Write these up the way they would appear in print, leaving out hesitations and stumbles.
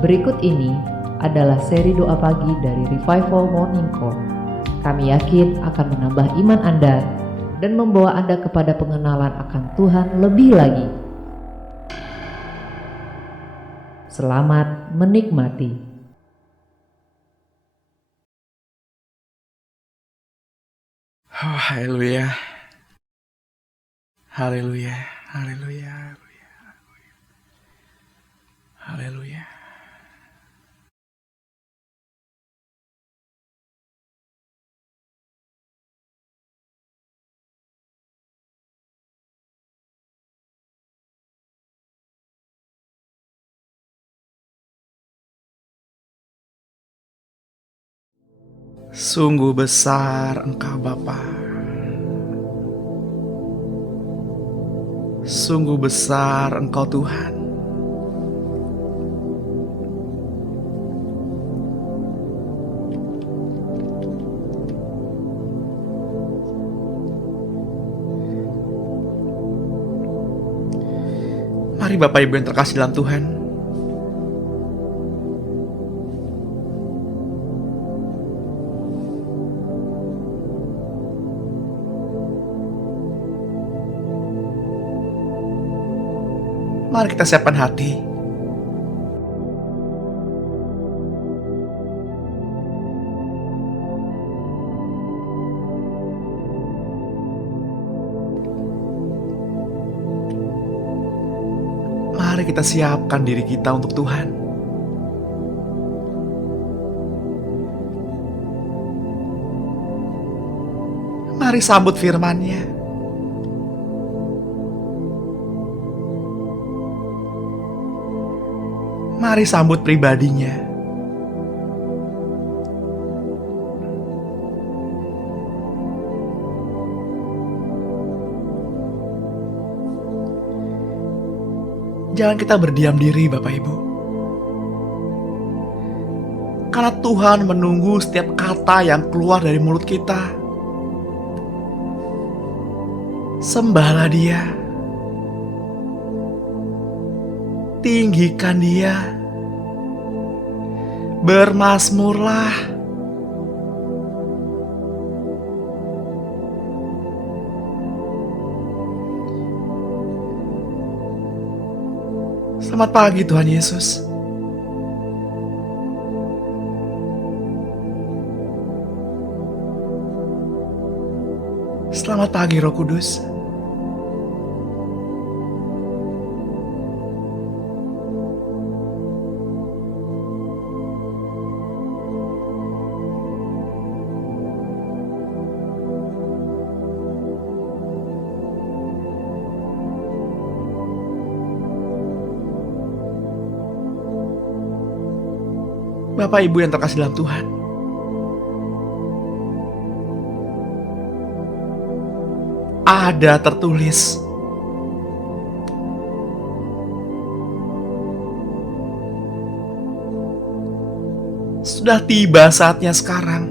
Berikut ini adalah seri doa pagi dari Revival Morning Call. Kami yakin akan menambah iman Anda dan membawa Anda kepada pengenalan akan Tuhan lebih lagi. Selamat menikmati. Oh, haleluya. Haleluya. Haleluya. Haleluya. Sungguh besar Engkau Bapa. Sungguh besar Engkau Tuhan. Mari Bapak Ibu yang terkasih dalam Tuhan, mari kita siapkan hati. Mari kita siapkan diri kita untuk Tuhan. Mari sambut firman-Nya. Mari sambut pribadinya. Jangan kita berdiam diri Bapak Ibu. Karena Tuhan menunggu setiap kata yang keluar dari mulut kita. Sembahlah Dia. Tinggikan Dia. Bermazmurlah. Selamat pagi Tuhan Yesus. Selamat pagi Roh Kudus. Bapak Ibu yang terkasih dalam Tuhan, ada tertulis, sudah tiba saatnya sekarang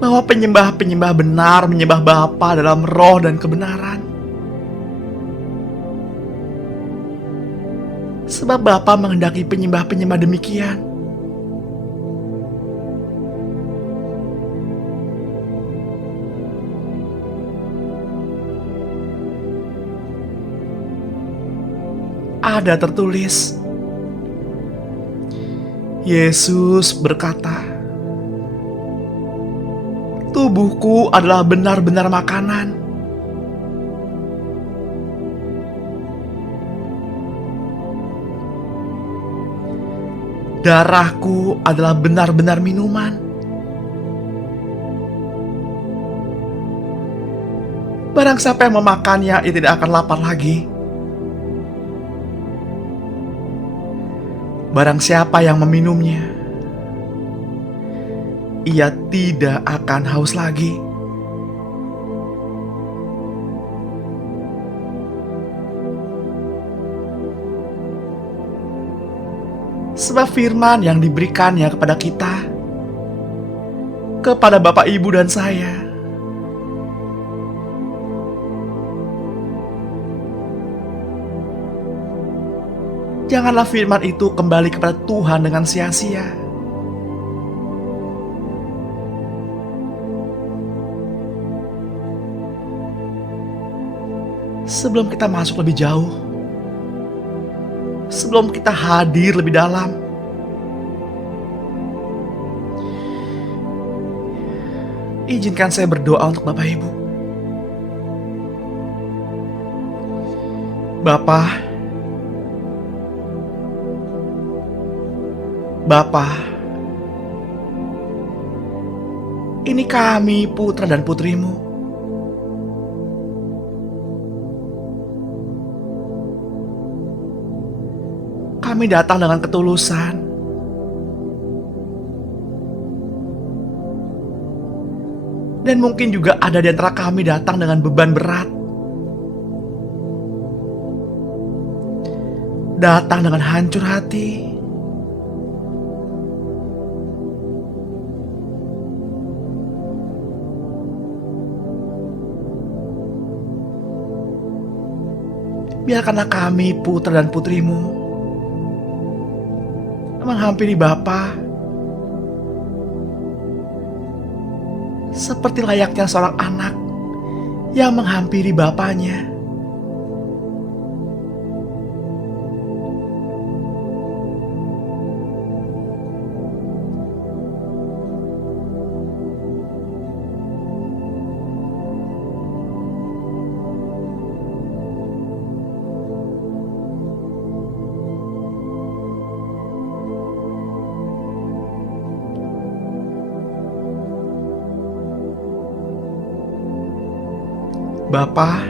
bahwa penyembah-penyembah benar menyembah Bapa dalam roh dan kebenaran. Sebab Bapa menghendaki penyembah-penyembah demikian. Ada tertulis, Yesus berkata, "Tubuhku adalah benar-benar makanan. Darahku adalah benar-benar minuman. Barang siapa yang memakannya, ia tidak akan lapar lagi. Barang siapa yang meminumnya, ia tidak akan haus lagi. Sebab firman yang diberikannya kepada kita, kepada Bapak Ibu dan saya, Janganlah firman itu kembali kepada Tuhan dengan sia-sia. Sebelum kita masuk lebih jauh, sebelum kita hadir lebih dalam, izinkan saya berdoa untuk Bapak Ibu. Bapa, ini kami putra dan putrimu. Kami datang dengan ketulusan. Dan mungkin juga ada di antara kami datang dengan beban berat. Datang dengan hancur hati. Biarkanlah kami putra dan putrimu menghampiri Bapa seperti layaknya seorang anak yang menghampiri bapaknya. Bapa,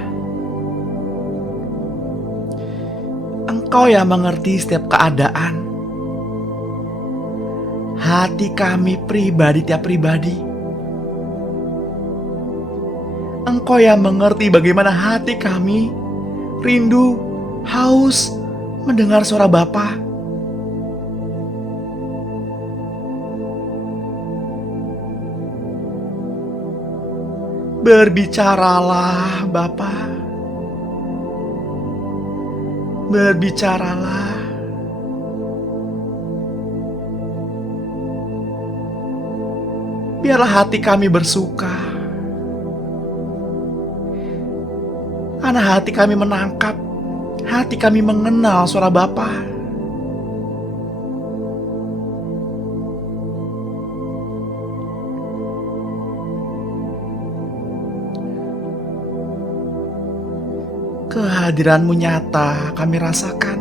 Engkau yang mengerti setiap keadaan, hati kami pribadi tiap pribadi. Engkau yang mengerti bagaimana hati kami rindu, haus mendengar suara Bapa. Berbicaralah Bapa, berbicaralah. Biarlah hati kami bersuka, karena hati kami menangkap, hati kami mengenal suara Bapa. Kehadiran-Mu nyata kami rasakan.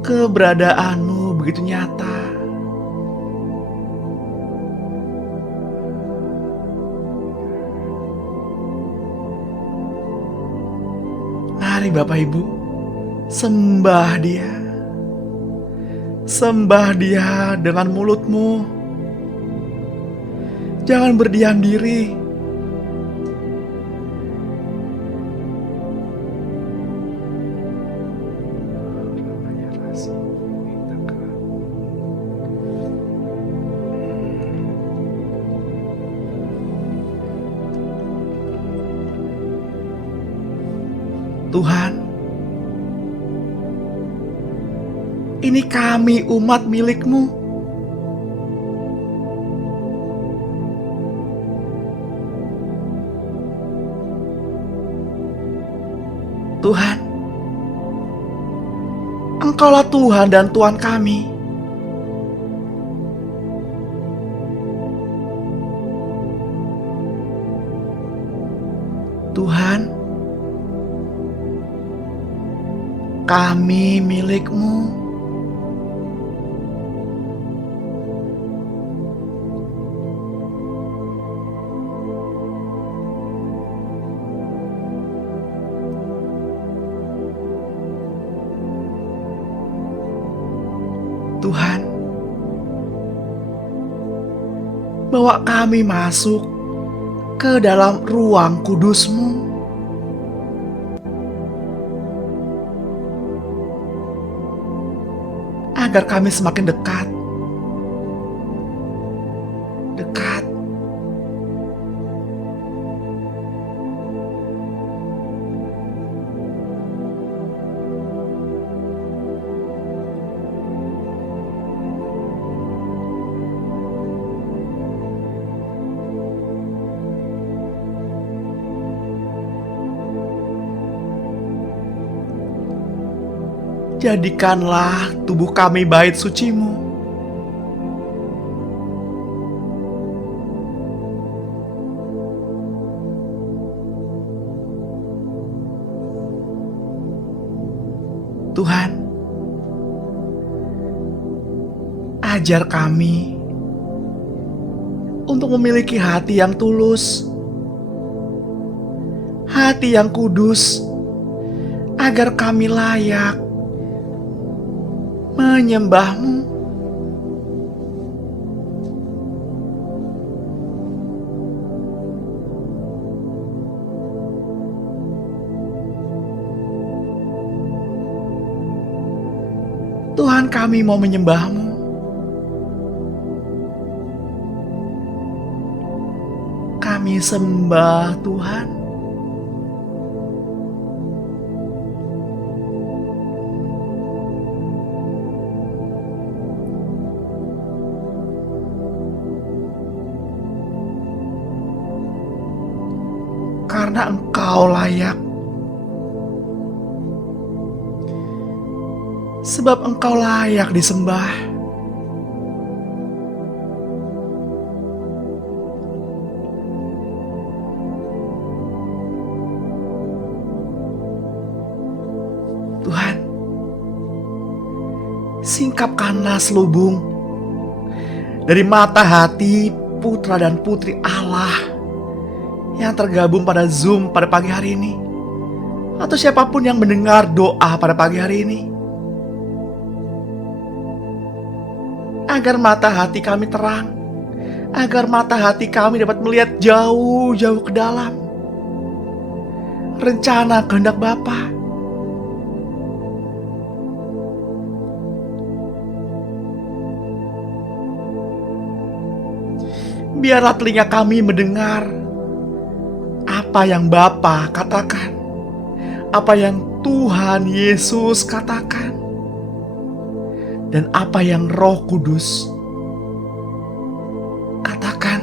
Keberadaan-Mu begitu nyata. Mari Bapak Ibu, sembah Dia. Sembah Dia dengan mulutmu. Jangan berdiam diri. Tuhan, ini kami umat milik-Mu. Tuhan, Engkaulah Tuhan dan Tuhan kami. Tuhan, kami milik-Mu. Tuhan, bawa kami masuk ke dalam ruang kudus-Mu. Agar kami semakin dekat. Jadikanlah tubuh kami bait suci-Mu. Tuhan, ajar kami untuk memiliki hati yang tulus, hati yang kudus, agar kami layak menyembah-Mu. Tuhan, kami mau menyembah-Mu. Kami sembah Tuhan. Karena Engkau layak. Sebab Engkau layak disembah. Tuhan, singkapkanlah selubung dari mata hati putra dan putri Allah yang tergabung pada Zoom pada pagi hari ini, atau siapapun yang mendengar doa pada pagi hari ini, agar mata hati kami terang, agar mata hati kami dapat melihat jauh-jauh ke dalam rencana kehendak Bapa. Biarlah telinga kami mendengar apa yang Bapa katakan, apa yang Tuhan Yesus katakan, dan apa yang Roh Kudus katakan.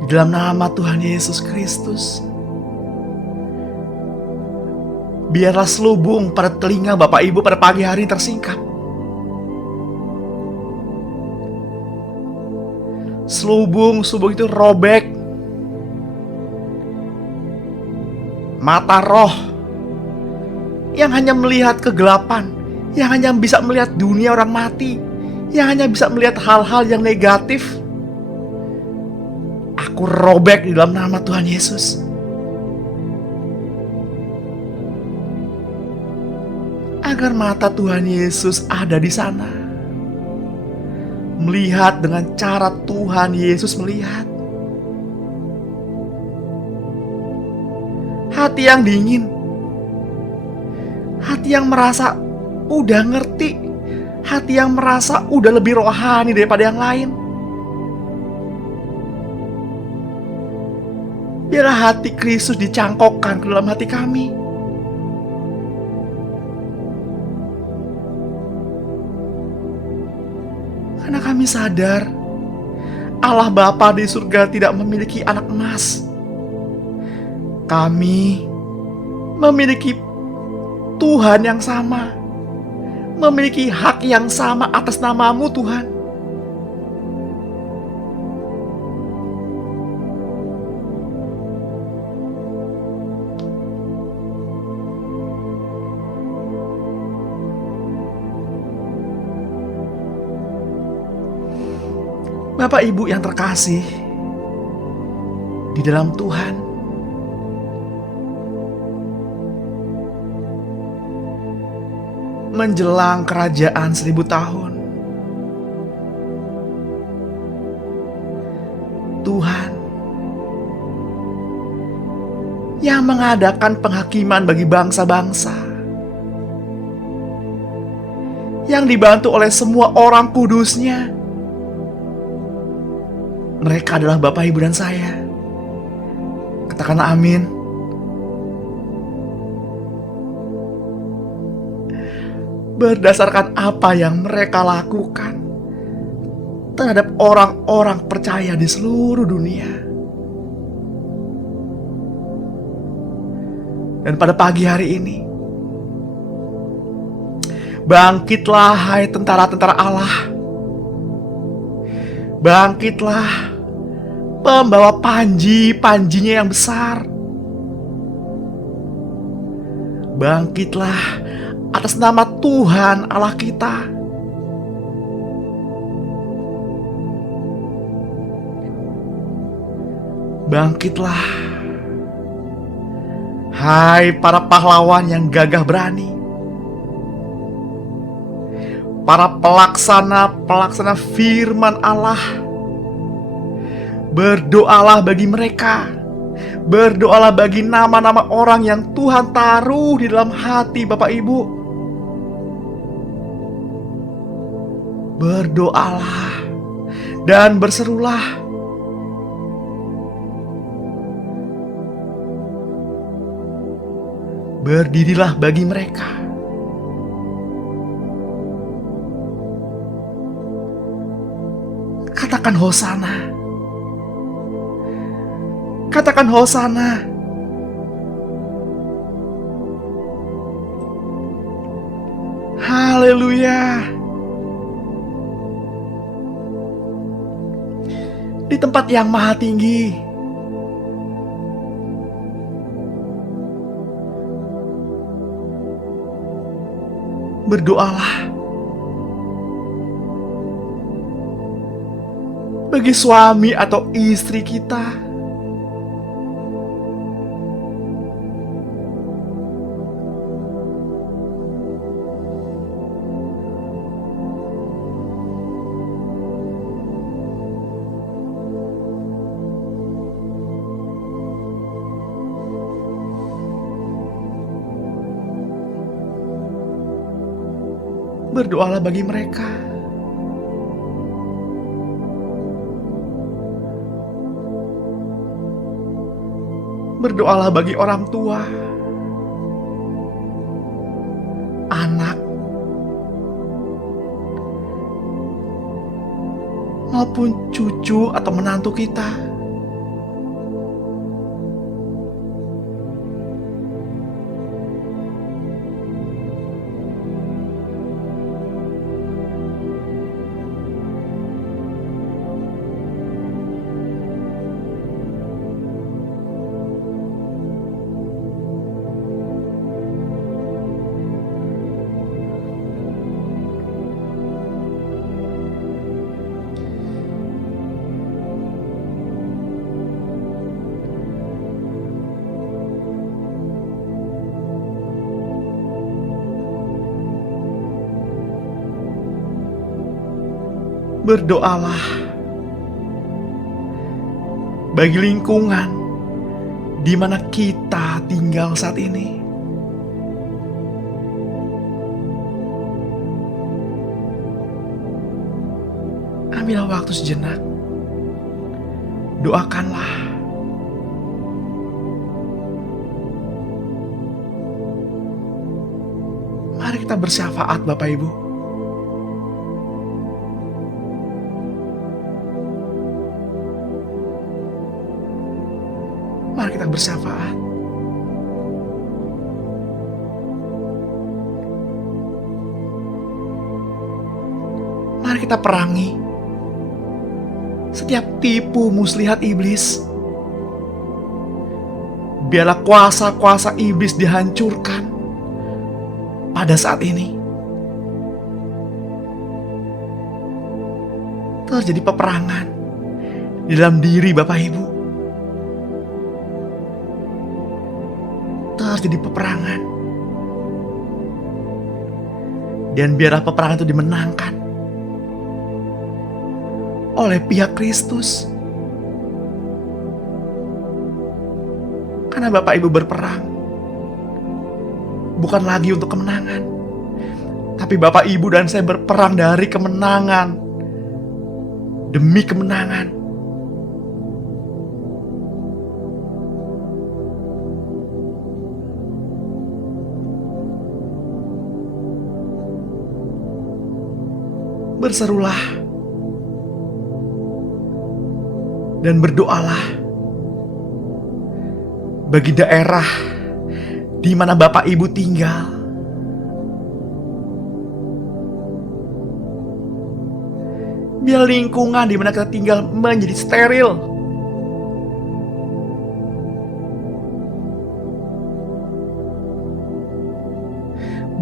Di dalam nama Tuhan Yesus Kristus, biarlah selubung pada telinga Bapak Ibu pada pagi hari tersingkap. Selubung itu robek. Mata roh yang hanya melihat kegelapan, yang hanya bisa melihat dunia orang mati, yang hanya bisa melihat hal-hal yang negatif, aku robek di dalam nama Tuhan Yesus. Agar mata Tuhan Yesus ada di sana, melihat dengan cara Tuhan Yesus melihat. Hati yang dingin, hati yang merasa udah ngerti, hati yang merasa udah lebih rohani daripada yang lain. Biarlah hati Kristus dicangkokkan ke dalam hati kami. Karena kami sadar Allah Bapa di surga tidak memiliki anak emas. Kami memiliki Tuhan yang sama, memiliki hak yang sama atas nama-Mu, Tuhan. Bapak Ibu yang terkasih di dalam Tuhan, menjelang kerajaan 1000 tahun, Tuhan yang mengadakan penghakiman bagi bangsa-bangsa, yang dibantu oleh semua orang kudusnya. Mereka adalah Bapak, Ibu, dan saya. Katakanlah amin. berdasarkan apa yang mereka lakukan terhadap orang-orang percaya di seluruh dunia. Dan pada pagi hari ini, bangkitlah hai tentara-tentara Allah. Bangkitlah pembawa panji-panjinya yang besar. Bangkitlah atas nama Tuhan Allah kita. Bangkitlah, hai para pahlawan yang gagah berani, para pelaksana firman Allah. Berdoalah bagi mereka. Berdoalah bagi nama-nama orang yang Tuhan taruh di dalam hati Bapak Ibu. Berdoalah dan berserulah. Berdirilah bagi mereka. Katakan hosana. Katakan hosana. Haleluya. Di tempat yang maha tinggi, berdoalah bagi suami atau istri kita. Berdoalah bagi mereka. Berdoalah bagi orang tua, anak, maupun cucu atau menantu kita. Berdoalah bagi lingkungan di mana kita tinggal saat ini. Ambillah waktu sejenak. Doakanlah. Mari kita bersyafaat Bapak Ibu. Mari kita bersyafaat. Mari kita perangi setiap tipu muslihat iblis. Biarlah kuasa-kuasa iblis dihancurkan pada saat ini. Terjadi peperangan di dalam diri Bapak Ibu. Terjadi peperangan. Dan biarlah peperangan itu dimenangkan oleh pihak Kristus. Karena Bapak Ibu berperang bukan lagi untuk kemenangan, tapi Bapak Ibu dan saya berperang dari kemenangan demi kemenangan. berserulah dan berdoalah bagi daerah di mana Bapak Ibu tinggal. Biar lingkungan di mana kita tinggal menjadi steril.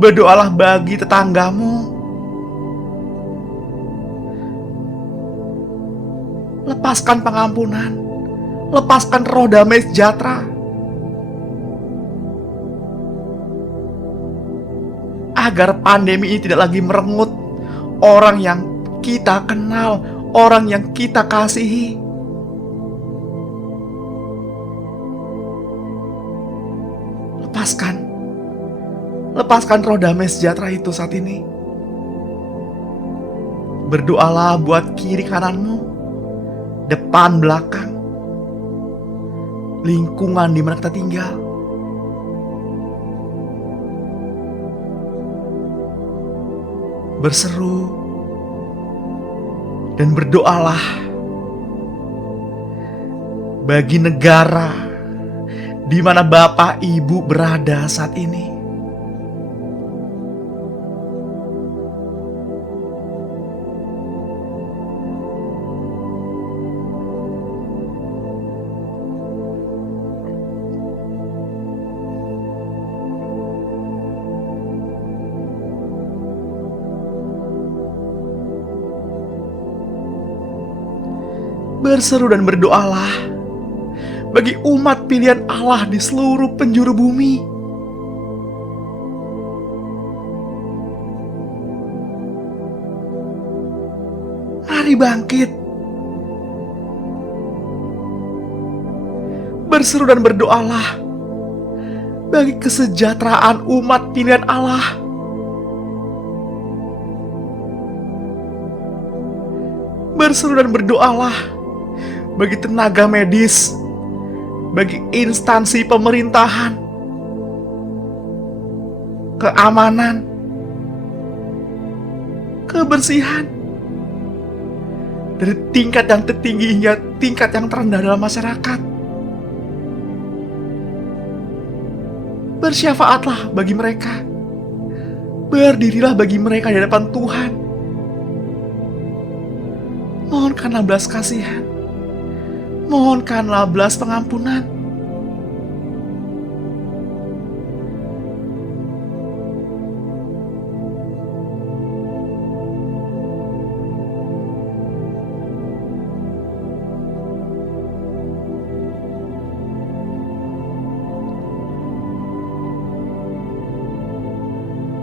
Berdoalah bagi tetanggamu. Lepaskan pengampunan, lepaskan roh damai sejahtera, agar pandemi ini tidak lagi merenggut orang yang kita kenal, orang yang kita kasihi. Lepaskan roh damai sejahtera itu saat ini. Berdoalah buat kiri kananmu, depan belakang, lingkungan di mana kita tinggal. Berseru dan berdoalah bagi negara di mana Bapak Ibu berada saat ini. Berseru dan berdoalah bagi umat pilihan Allah di seluruh penjuru bumi. Mari bangkit. Berseru dan berdoalah bagi kesejahteraan umat pilihan Allah. Berseru dan berdoalah bagi tenaga medis, bagi instansi pemerintahan, keamanan, kebersihan, dari tingkat yang tertinggi hingga tingkat yang terendah dalam masyarakat. Bersyafaatlah bagi mereka, berdirilah bagi mereka di hadapan Tuhan. Mohonkanlah belas kasihan, mohonkanlah belas pengampunan.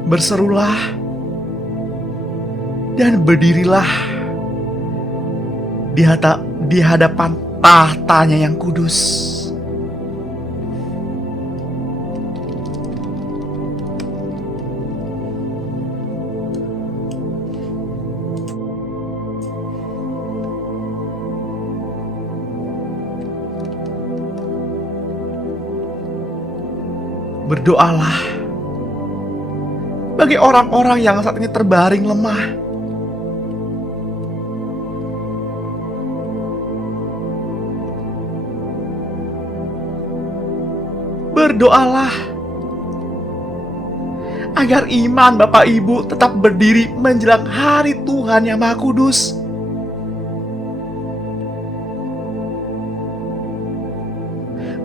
Berserulah dan berdirilah di hadapan tahtanya yang kudus. Berdoalah bagi orang-orang yang saat ini terbaring lemah. Berdoalah agar iman Bapak Ibu tetap berdiri menjelang hari Tuhan yang Maha Kudus.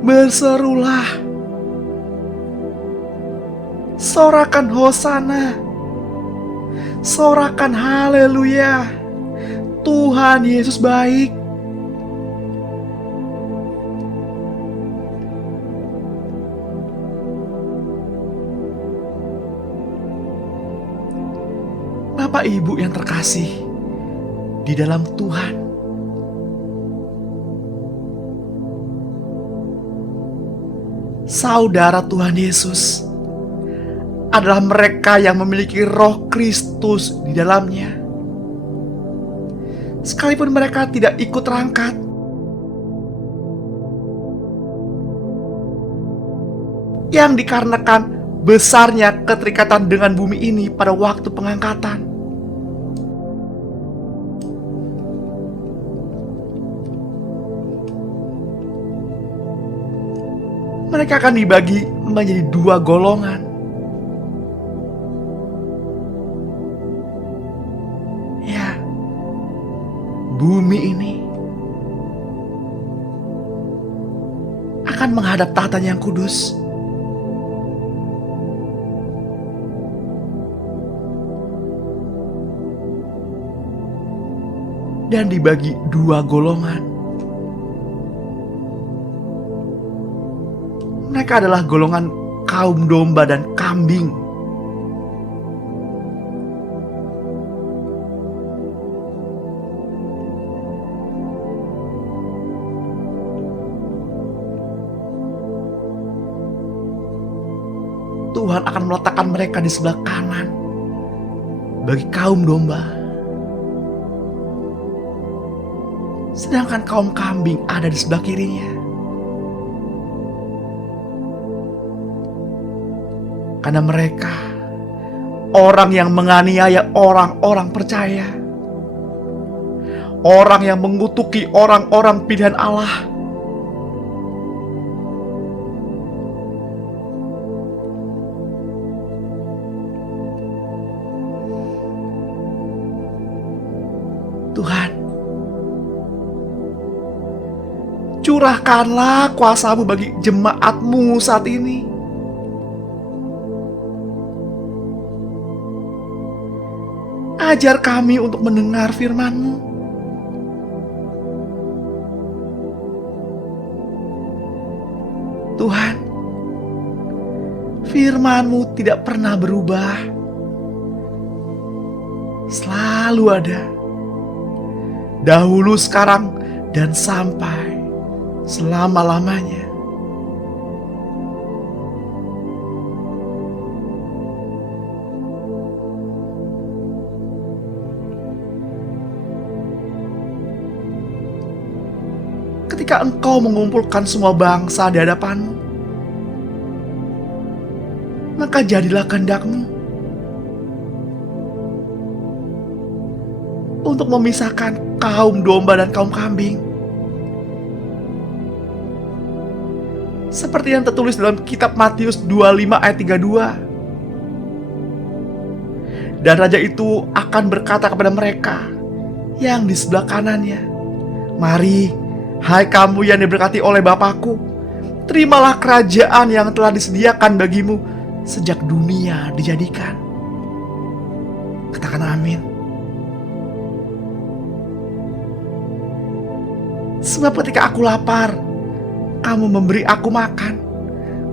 Berserulah, sorakan hosana, sorakan haleluya, Tuhan Yesus baik. Bapak Ibu yang terkasih di dalam Tuhan, saudara Tuhan Yesus adalah mereka yang memiliki Roh Kristus di dalamnya. Sekalipun mereka tidak ikut terangkat, yang dikarenakan besarnya keterikatan dengan bumi ini pada waktu pengangkatan. Mereka akan dibagi menjadi dua golongan. Ya, bumi ini akan menghadap tahtanya yang kudus. Dan dibagi dua golongan. Mereka adalah golongan kaum domba dan kambing. Tuhan akan meletakkan mereka di sebelah kanan bagi kaum domba, sedangkan kaum kambing ada di sebelah kirinya. Karena mereka orang yang menganiaya orang-orang percaya, orang yang mengutuki orang-orang pilihan Allah. Tuhan, curahkanlah kuasa-Mu bagi jemaat-Mu saat ini. Ajar kami untuk mendengar firman-Mu. Tuhan, firman-Mu tidak pernah berubah. Selalu ada. Dahulu, sekarang, dan sampai selama-lamanya. Ketika Engkau mengumpulkan semua bangsa di hadapan-Mu, maka jadilah kehendak-Mu untuk memisahkan kaum domba dan kaum kambing. Seperti yang tertulis dalam kitab Matius 25 ayat 32. Dan raja itu akan berkata kepada mereka yang di sebelah kanannya, "Mari, hai kamu yang diberkati oleh Bapa-Ku, terimalah kerajaan yang telah disediakan bagimu sejak dunia dijadikan." Katakan amin. Sebab ketika aku lapar, kamu memberi aku makan.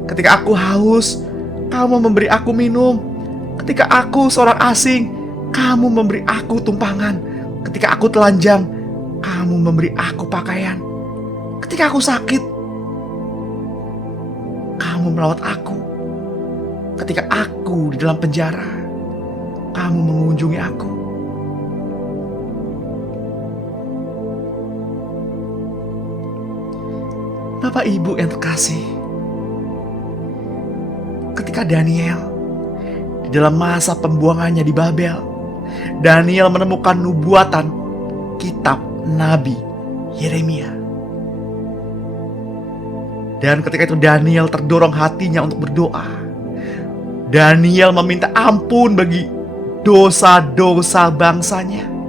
Ketika aku haus, kamu memberi aku minum. Ketika aku seorang asing, kamu memberi aku tumpangan. Ketika aku telanjang, kamu memberi aku pakaian. Ketika aku sakit, kamu merawat aku. Ketika aku di dalam penjara, kamu mengunjungi aku. Bapak Ibu yang terkasih, ketika Daniel di dalam masa pembuangannya di Babel, Daniel menemukan nubuatan kitab Nabi Yeremia. Dan ketika itu Daniel terdorong hatinya untuk berdoa. Daniel meminta ampun bagi dosa-dosa bangsanya.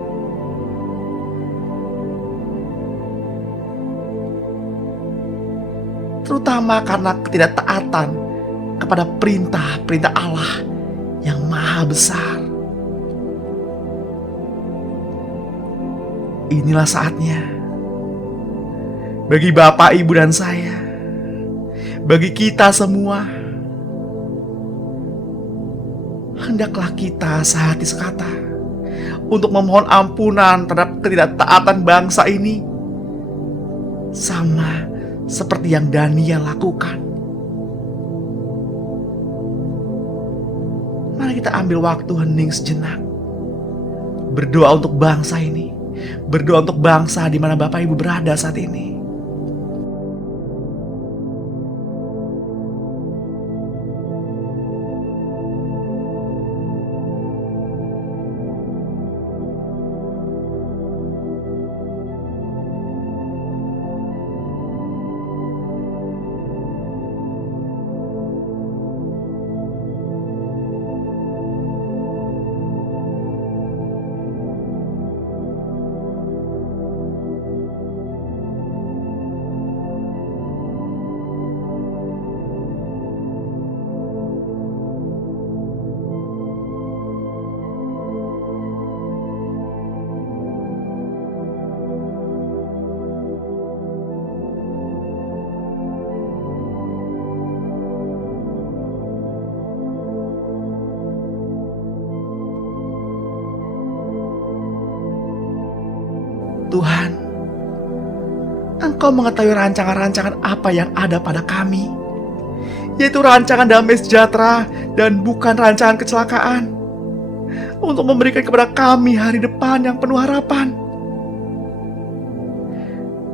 Terutama karena ketidaktaatan kepada perintah-perintah Allah yang maha besar. Inilah saatnya bagi Bapak, Ibu, dan saya, bagi kita semua, hendaklah kita sehati sekata untuk memohon ampunan terhadap ketidaktaatan bangsa ini, sama seperti yang Daniel lakukan. Mari kita ambil waktu hening sejenak, berdoa untuk bangsa ini, berdoa untuk bangsa di mana Bapak Ibu berada saat ini. Tuhan, Engkau mengetahui rancangan-rancangan apa yang ada pada kami, yaitu rancangan damai sejahtera dan bukan rancangan kecelakaan, untuk memberikan kepada kami hari depan yang penuh harapan.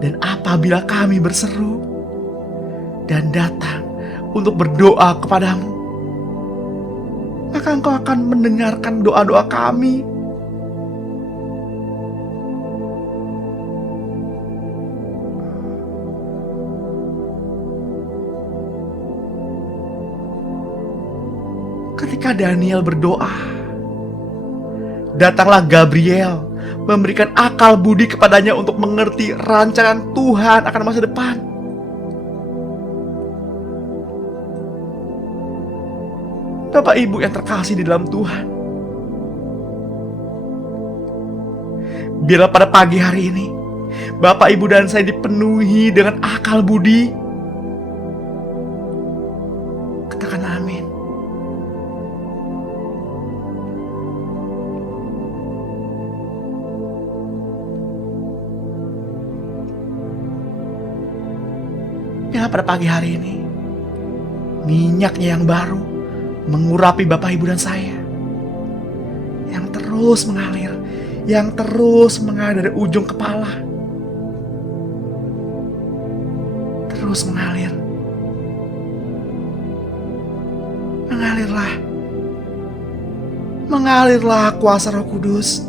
Dan apabila kami berseru dan datang untuk berdoa kepadamu, maka Engkau akan mendengarkan doa-doa kami. Ketika Daniel berdoa, datanglah Gabriel memberikan akal budi kepadanya untuk mengerti rancangan Tuhan akan masa depan. Bapak Ibu yang terkasih di dalam Tuhan, biarlah pada pagi hari ini Bapak Ibu dan saya dipenuhi dengan akal budi. Katakan amin. Biarlah pada pagi hari ini minyaknya yang baru mengurapi Bapak Ibu dan saya, yang terus mengalir dari ujung kepala, terus mengalir. Mengalirlah kuasa Roh Kudus,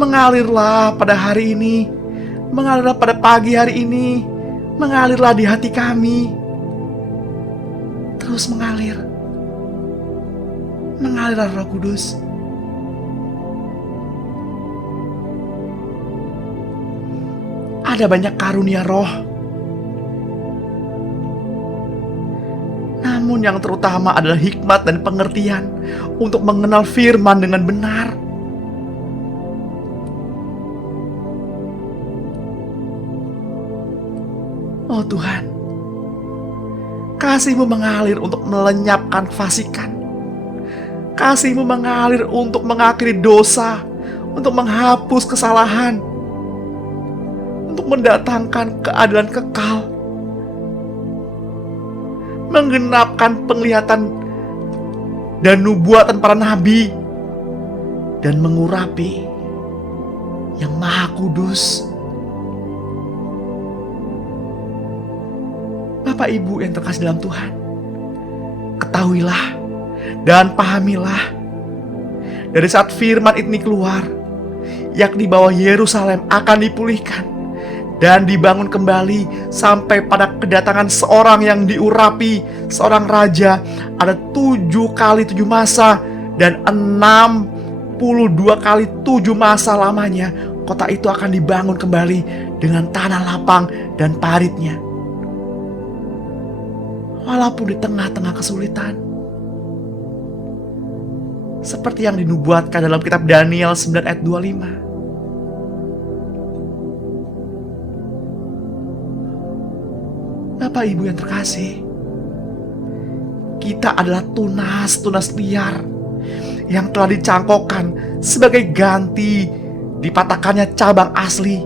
mengalirlah pada hari ini, mengalirlah pada pagi hari ini, mengalirlah di hati kami, terus mengalirlah Roh Kudus. Ada banyak karunia roh, namun yang terutama adalah hikmat dan pengertian untuk mengenal firman dengan benar. Oh Tuhan, kasih-Mu mengalir untuk melenyapkan fasikan. Kasih-Mu mengalir untuk mengakhiri dosa, untuk menghapus kesalahan, untuk mendatangkan keadilan kekal, menggenapkan penglihatan dan nubuatan para nabi, dan mengurapi yang Maha Kudus. Bapak Ibu yang terkasih dalam Tuhan, ketahuilah dan pahamilah, dari saat firman ini keluar, yakni bahwa Yerusalem akan dipulihkan dan dibangun kembali sampai pada kedatangan seorang yang diurapi, seorang raja, ada 7 kali 7 masa dan 62 kali 7 masa lamanya kota itu akan dibangun kembali dengan tanah lapang dan paritnya. Walaupun di tengah-tengah kesulitan, seperti yang dinubuatkan dalam kitab Daniel 9 ayat 25. Bapak Ibu yang terkasih, kita adalah tunas-tunas liar yang telah dicangkokkan sebagai ganti dipatahkannya cabang asli,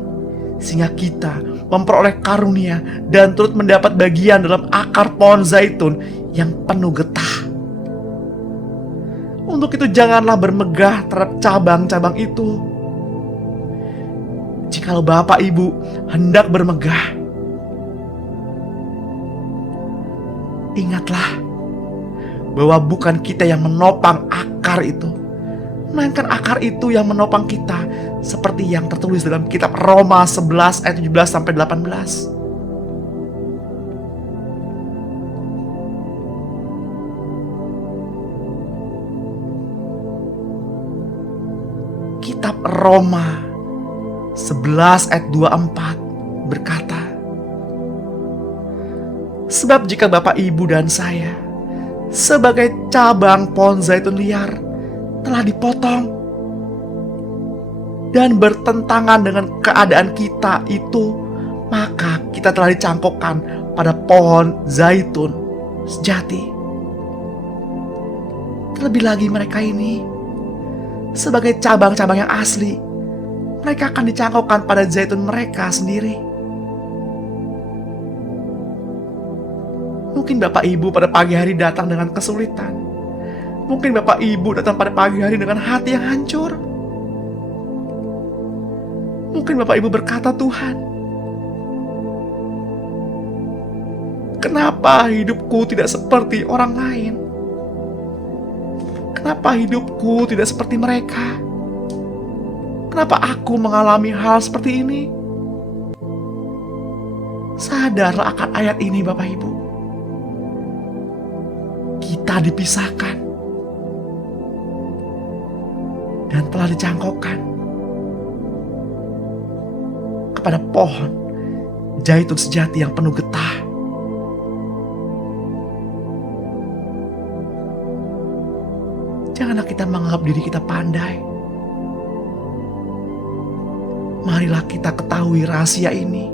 sehingga kita memperoleh karunia dan turut mendapat bagian dalam akar pohon zaitun yang penuh getah. Untuk itu janganlah bermegah terhadap cabang-cabang itu. Jikalau Bapak Ibu hendak bermegah, ingatlah bahwa bukan kita yang menopang akar itu, melainkan akar itu yang menopang kita, seperti yang tertulis dalam kitab Roma 11 ayat 17 sampai 18. Kitab Roma 11 ayat 24 berkata, sebab jika Bapak Ibu dan saya sebagai cabang pohon zaitun liar telah dipotong dan bertentangan dengan keadaan kita itu, maka kita telah dicangkokkan pada pohon zaitun sejati. Terlebih lagi mereka ini sebagai cabang-cabang yang asli, mereka akan dicangkokkan pada zaitun mereka sendiri. Mungkin Bapak Ibu pada pagi hari datang dengan kesulitan. Mungkin Bapak Ibu datang pada pagi hari dengan hati yang hancur. Mungkin Bapak Ibu berkata, Tuhan, kenapa hidupku tidak seperti orang lain? Kenapa hidupku tidak seperti mereka? Kenapa aku mengalami hal seperti ini? Sadarlah akan ayat ini, Bapak Ibu. Kita dipisahkan dan telah dicangkokkan kepada pohon zaitun sejati yang penuh getah. Janganlah kita menganggap diri kita pandai. Marilah kita ketahui rahasia ini.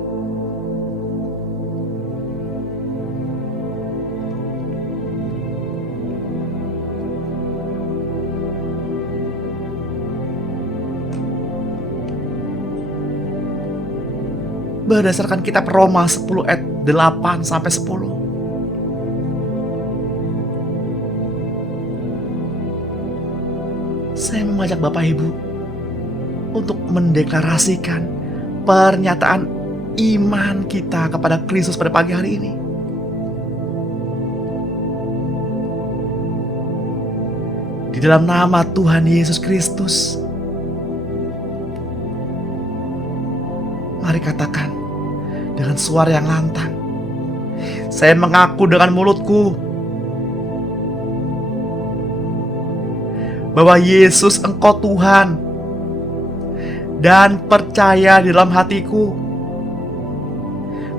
Berdasarkan kitab Roma 10 ayat 8 sampai 10. Saya mengajak Bapak Ibu untuk mendeklarasikan pernyataan iman kita kepada Kristus pada pagi hari ini. Di dalam nama Tuhan Yesus Kristus, mari katakan dengan suara yang lantang, saya mengaku dengan mulutku bahwa Yesus Engkau Tuhan, dan percaya di dalam hatiku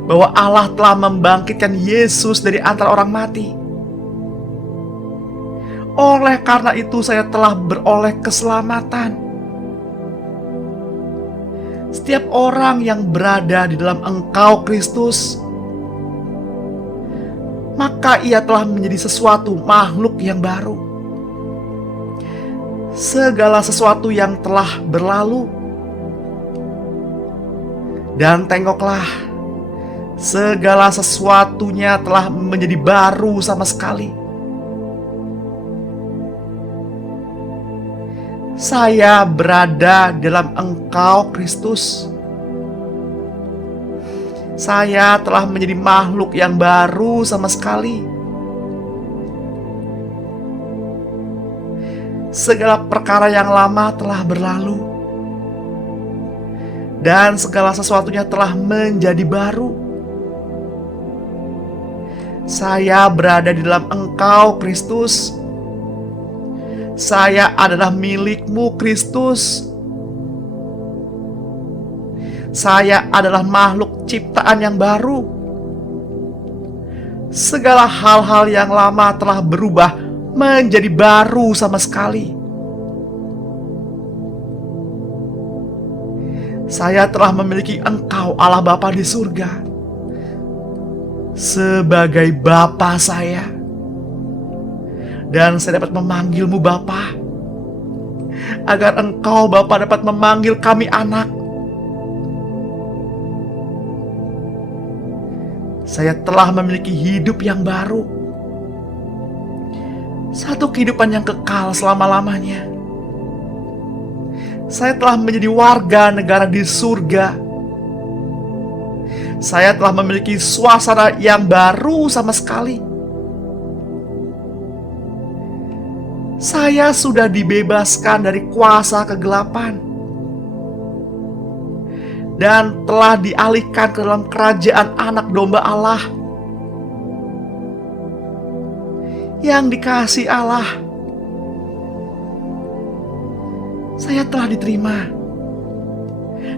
bahwa Allah telah membangkitkan Yesus dari antara orang mati. Oleh karena itu saya telah beroleh keselamatan. Setiap orang yang berada di dalam Engkau Kristus, maka ia telah menjadi sesuatu makhluk yang baru. Segala sesuatu yang telah berlalu, dan tengoklah, segala sesuatunya telah menjadi baru sama sekali. Saya berada dalam Engkau Kristus. Saya telah menjadi makhluk yang baru sama sekali. Segala perkara yang lama telah berlalu, dan segala sesuatunya telah menjadi baru. Saya berada di dalam Engkau Kristus. Saya adalah milik-Mu Kristus. Saya adalah makhluk ciptaan yang baru. Segala hal-hal yang lama telah berubah menjadi baru sama sekali. Saya telah memiliki Engkau Allah Bapa di surga sebagai Bapa saya, dan saya dapat memanggil-Mu Bapa, agar Engkau Bapa dapat memanggil kami anak. Saya telah memiliki hidup yang baru, satu kehidupan yang kekal selama-lamanya. Saya telah menjadi warga negara di surga. Saya telah memiliki suasana yang baru sama sekali. Saya sudah dibebaskan dari kuasa kegelapan dan telah dialihkan ke dalam kerajaan anak domba Allah. Yang dikasihi Allah, saya telah diterima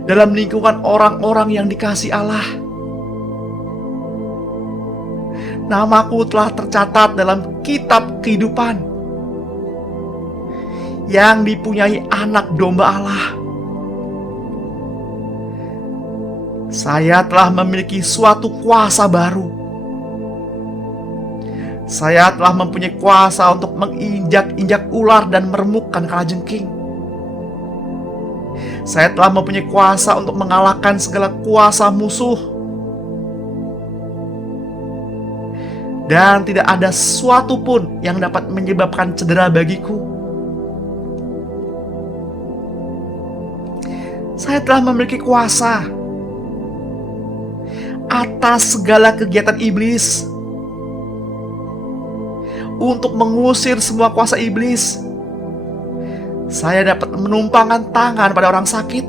dalam lingkungan orang-orang yang dikasihi Allah. Namaku telah tercatat dalam kitab kehidupan yang dipunyai anak domba Allah. Saya telah memiliki suatu kuasa baru. Saya telah mempunyai kuasa untuk menginjak-injak ular dan meremukkan kalajengking. Saya telah mempunyai kuasa untuk mengalahkan segala kuasa musuh. Dan tidak ada sesuatu pun yang dapat menyebabkan cedera bagiku. Saya telah memiliki kuasa atas segala kegiatan iblis, untuk mengusir semua kuasa iblis. Saya dapat menumpangkan tangan pada orang sakit,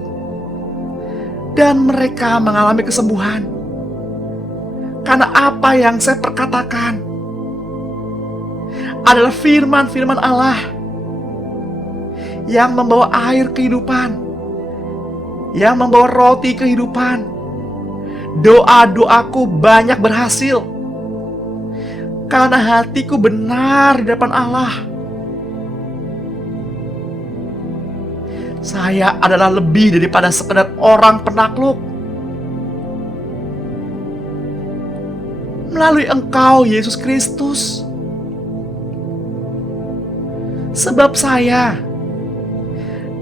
dan mereka mengalami kesembuhan. Karena apa yang saya perkatakan adalah firman-firman Allah yang membawa air kehidupan, yang membawa roti kehidupan. Doa-doaku banyak berhasil karena hatiku benar di depan Allah. Saya adalah lebih daripada sekedar orang penakluk. Melalui Engkau, Yesus Kristus. Sebab saya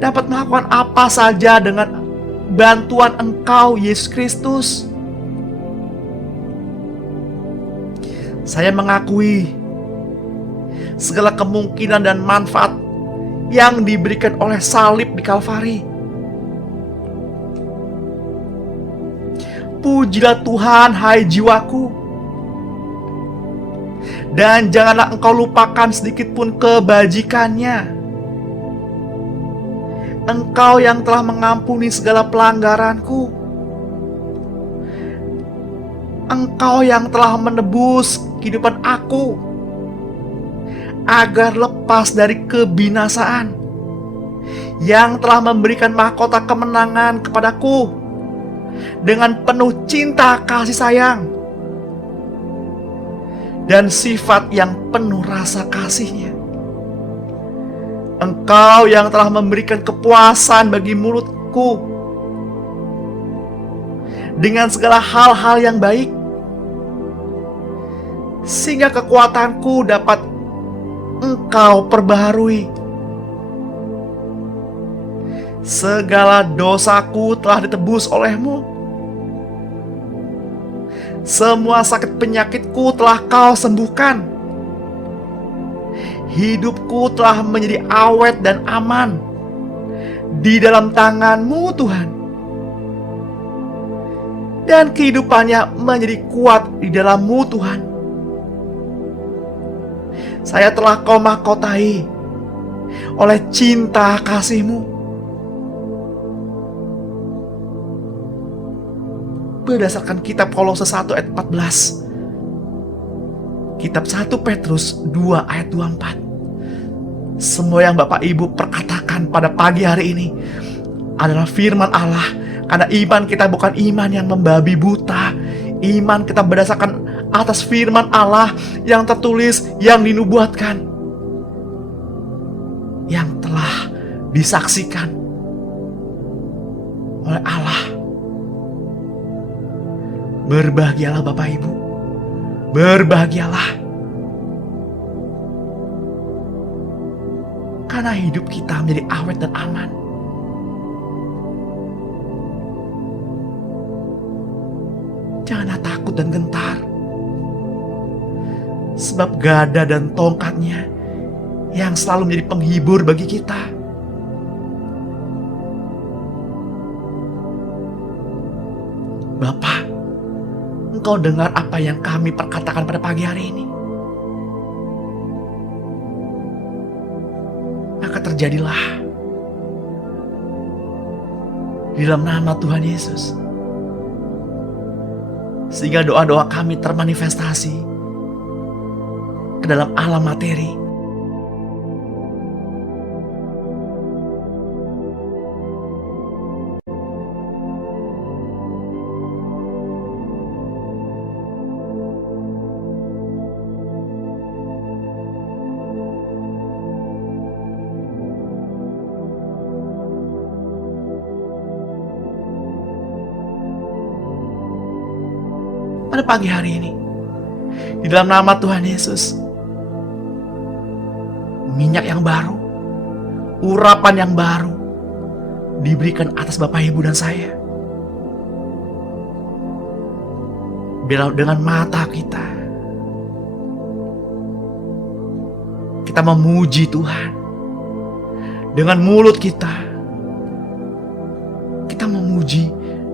dapat melakukan apa saja dengan bantuan Engkau, Yesus Kristus. Saya mengakui segala kemungkinan dan manfaat yang diberikan oleh salib di Kalvari. Pujilah Tuhan, hai jiwaku. Dan janganlah engkau lupakan sedikit pun kebajikannya. Engkau yang telah mengampuni segala pelanggaranku. Engkau yang telah menebus kehidupan aku agar lepas dari kebinasaan, yang telah memberikan mahkota kemenangan kepadaku dengan penuh cinta kasih sayang dan sifat yang penuh rasa kasih-Nya. Engkau yang telah memberikan kepuasan bagi mulutku dengan segala hal-hal yang baik, sehingga kekuatanku dapat Engkau perbaharui. Segala dosaku telah ditebus oleh-Mu. Semua sakit penyakitku telah Kau sembuhkan. Hidupku telah menjadi awet dan aman di dalam tangan-Mu, Tuhan. Dan kehidupannya menjadi kuat di dalam-Mu, Tuhan. Saya telah Kau mahkotai oleh cinta kasih-Mu. Berdasarkan kitab Kolose 1 ayat 14, kitab 1 Petrus 2 ayat 24. Semua yang Bapak Ibu perkatakan pada pagi hari ini adalah firman Allah. Karena iman kita bukan iman yang membabi buta. Iman kita berdasarkan atas firman Allah yang tertulis, yang dinubuatkan, yang telah disaksikan oleh Allah. Berbahagialah Bapak Ibu, berbahagialah, karena hidup kita menjadi awet dan aman. Janganlah takut dan gentar, sebab gada dan tongkat-Nya yang selalu menjadi penghibur bagi kita. Bapa, Engkau dengar apa yang kami perkatakan pada pagi hari ini. Maka terjadilah di dalam nama Tuhan Yesus, sehingga doa-doa kami termanifestasi ke dalam alam materi. Pada pagi hari ini, di dalam nama Tuhan Yesus, minyak yang baru, urapan yang baru, diberikan atas Bapak, Ibu, dan saya. Biar dengan mata kita memuji Tuhan. Dengan mulut kita memuji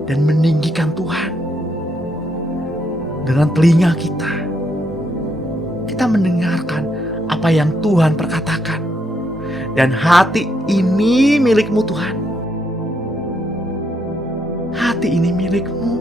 dan meninggikan Tuhan. Dengan telinga kita mendengarkan apa yang Tuhan perkatakan. Dan hati ini milik-Mu, Tuhan. Hati ini milik-Mu.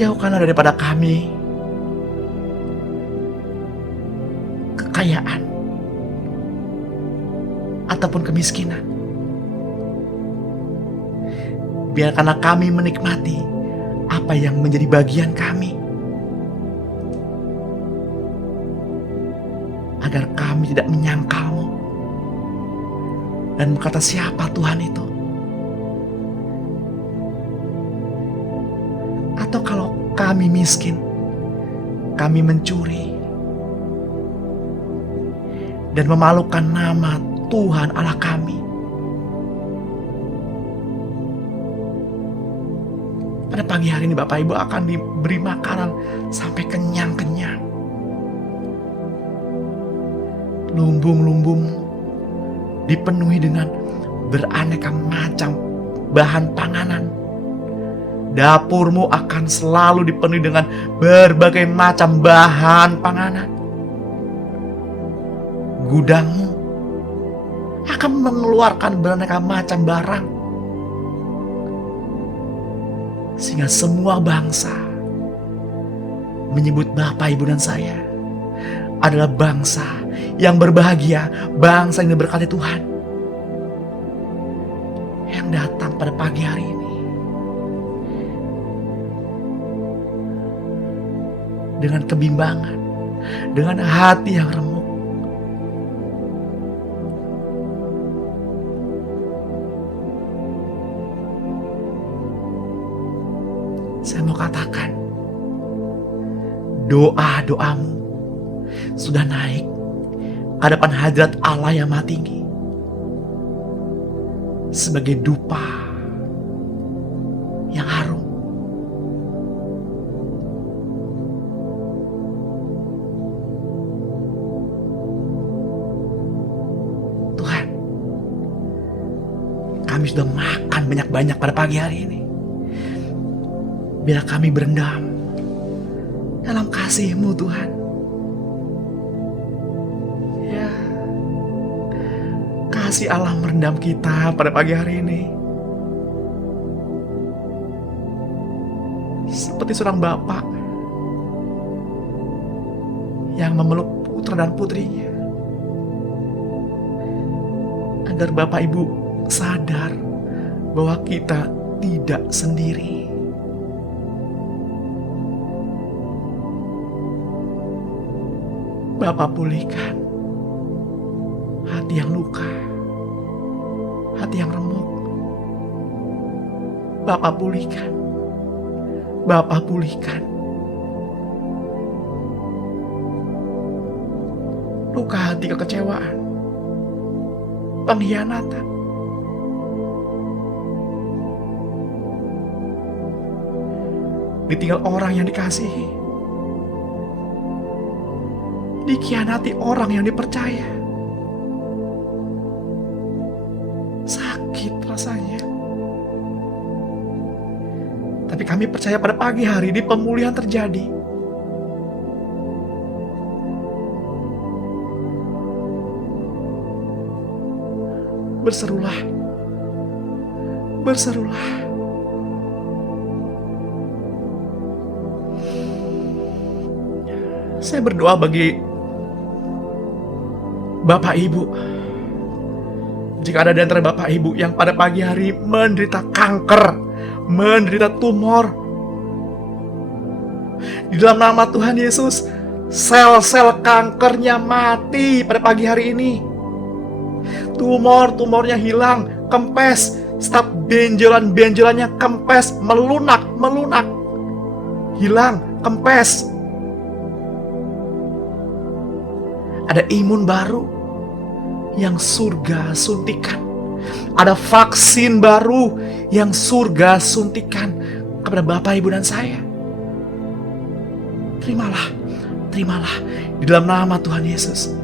Jauhkanlah daripada kami kekayaan ataupun kemiskinan. Biarkanlah kami menikmati apa yang menjadi bagian kami, agar kami tidak menyangkalmu dan berkata, siapa Tuhan itu? Atau kalau kami miskin, kami mencuri dan memalukan nama Tuhan Allah kami. Pada pagi hari ini Bapak Ibu akan diberi makanan sampai kenyang-kenyang. Lumbung-lumbung dipenuhi dengan beraneka macam bahan panganan. Dapurmu akan selalu dipenuhi dengan berbagai macam bahan panganan. Gudangmu akan mengeluarkan beraneka macam barang. Sehingga semua bangsa menyebut Bapak, Ibu, dan saya adalah bangsa yang berbahagia, bangsa yang diberkati Tuhan. Yang datang pada pagi hari ini dengan kebimbangan, dengan hati yang remuk. Saya mau katakan, doa-doamu sudah naik ke hadapan hadirat Allah yang Maha Tinggi sebagai dupa yang harum. Tuhan, kami sudah makan banyak-banyak pada pagi hari ini. Biar kami berendam dalam kasih-Mu, Tuhan. Ya, kasih Allah merendam kita pada pagi hari ini. Seperti seorang bapak yang memeluk putra dan putrinya, agar Bapak Ibu sadar bahwa kita tidak sendiri. Bapa, pulihkan hati yang luka, hati yang remuk. Bapa, pulihkan. Bapa, pulihkan luka hati kekecewaan, pengkhianatan. Ditinggal orang yang dikasihi, dikhianati orang yang dipercaya. Sakit rasanya. Tapi kami percaya pada pagi hari ini pemulihan terjadi. Berserulah. Berserulah. Saya berdoa bagi Bapak Ibu. Jika ada di antara Bapak Ibu yang pada pagi hari menderita kanker, menderita tumor. Di dalam nama Tuhan Yesus, sel-sel kankernya mati pada pagi hari ini. Tumornya hilang, kempes. Setiap benjolan-benjolannya kempes, melunak. Hilang, kempes. Ada imun baru yang surga suntikan. Ada vaksin baru yang surga suntikan kepada Bapak, Ibu, dan saya. Terimalah di dalam nama Tuhan Yesus.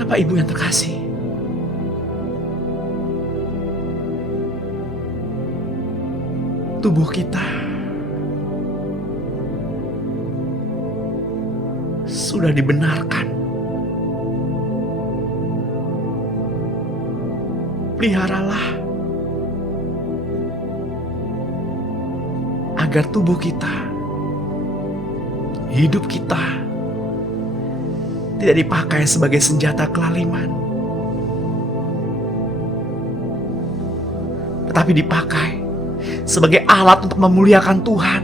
Bapak, Ibu yang terkasih, tubuh kita sudah dibenarkan. Peliharalah agar tubuh kita, hidup kita tidak dipakai sebagai senjata kelaliman, tetapi dipakai sebagai alat untuk memuliakan Tuhan.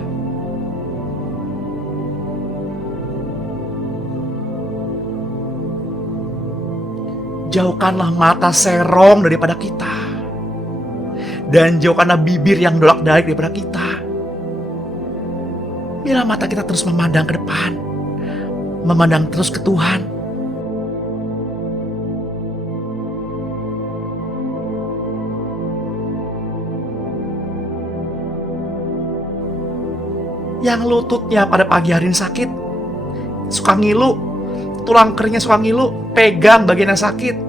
Jauhkanlah mata serong daripada kita, dan jauhkanlah bibir yang dolak-dalik daripada kita. Biarlah mata kita terus memandang ke depan, memandang terus ke Tuhan. Yang lututnya pada pagi hari ini sakit, suka ngilu, tulang keringnya suka ngilu, pegang bagian yang sakit.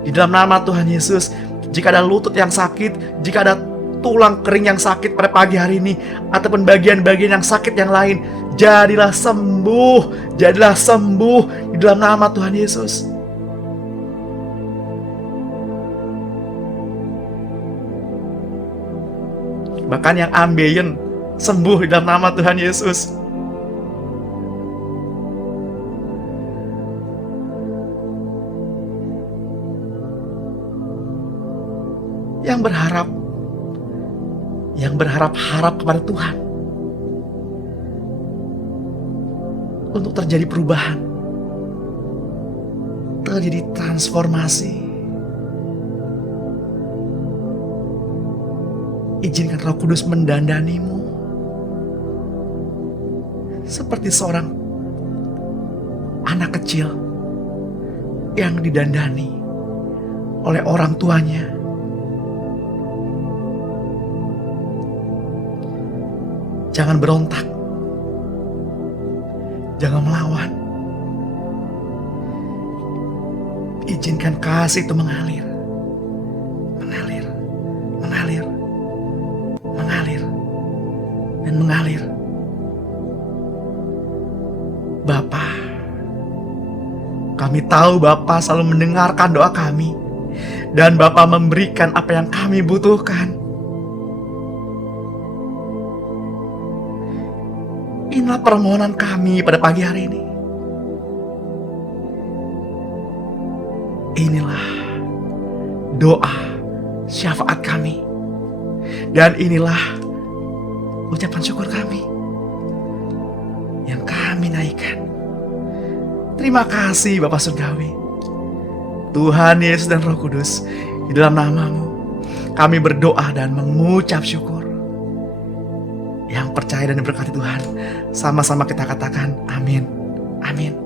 Di dalam nama Tuhan Yesus, jika ada lutut yang sakit, jika ada tulang kering yang sakit pada pagi hari ini, ataupun bagian-bagian yang sakit yang lain, jadilah sembuh di dalam nama Tuhan Yesus. Bahkan yang ambeien sembuh di dalam nama Tuhan Yesus. Yang berharap kepada Tuhan untuk terjadi perubahan, terjadi transformasi. Izinkan Roh Kudus mendandanimu seperti seorang anak kecil yang didandani oleh orang tuanya. Jangan berontak, jangan melawan. Izinkan kasih itu mengalir dan mengalir. Bapa, kami tahu Bapa selalu mendengarkan doa kami, dan Bapa memberikan apa yang kami butuhkan. Inilah permohonan kami pada pagi hari ini. Inilah doa syafaat kami. Dan inilah ucapan syukur kami yang kami naikkan. Terima kasih Bapa Surgawi, Tuhan Yesus dan Roh Kudus. Di dalam nama-Mu kami berdoa dan mengucap syukur. Yang percaya dan diberkati Tuhan, sama-sama kita katakan amin. Amin.